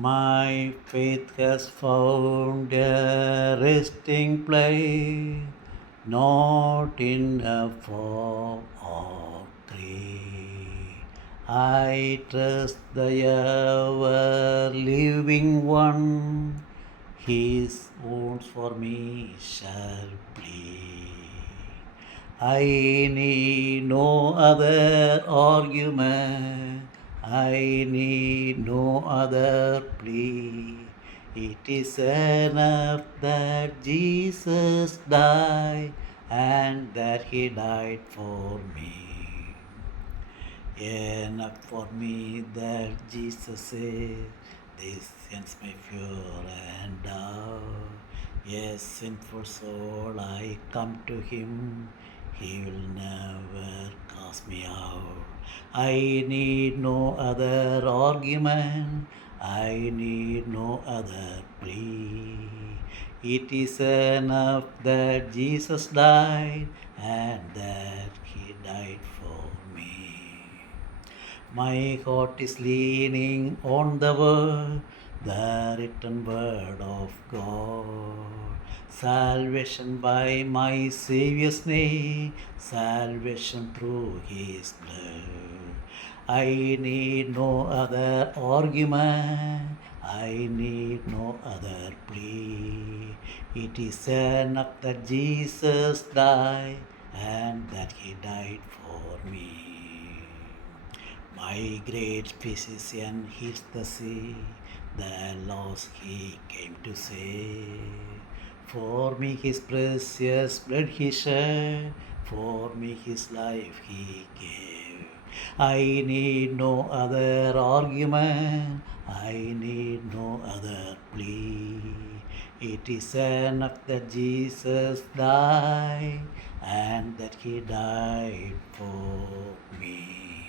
My faith has found a resting place, not in a form or creed. I trust the ever living one, his wounds for me shall bleed. I need no other argument. I need no other plea. It is enough that Jesus died and that He died for me. Enough for me that Jesus said, this ends my fear and doubt. Yes, sinful soul, I come to Him. He will never cast me out. I need no other argument. I need no other plea. It is enough that Jesus died and that He died for me. My heart is leaning on the word, the written word of God. Salvation by my Savior's name, salvation through His blood. I need no other argument, I need no other plea. It is enough that Jesus died and that He died for me. My great physician heals the sick, the lost He came to save. For me His precious blood He shed, for me His life He gave. I need no other argument, I need no other plea. It is enough that Jesus died and that He died for me.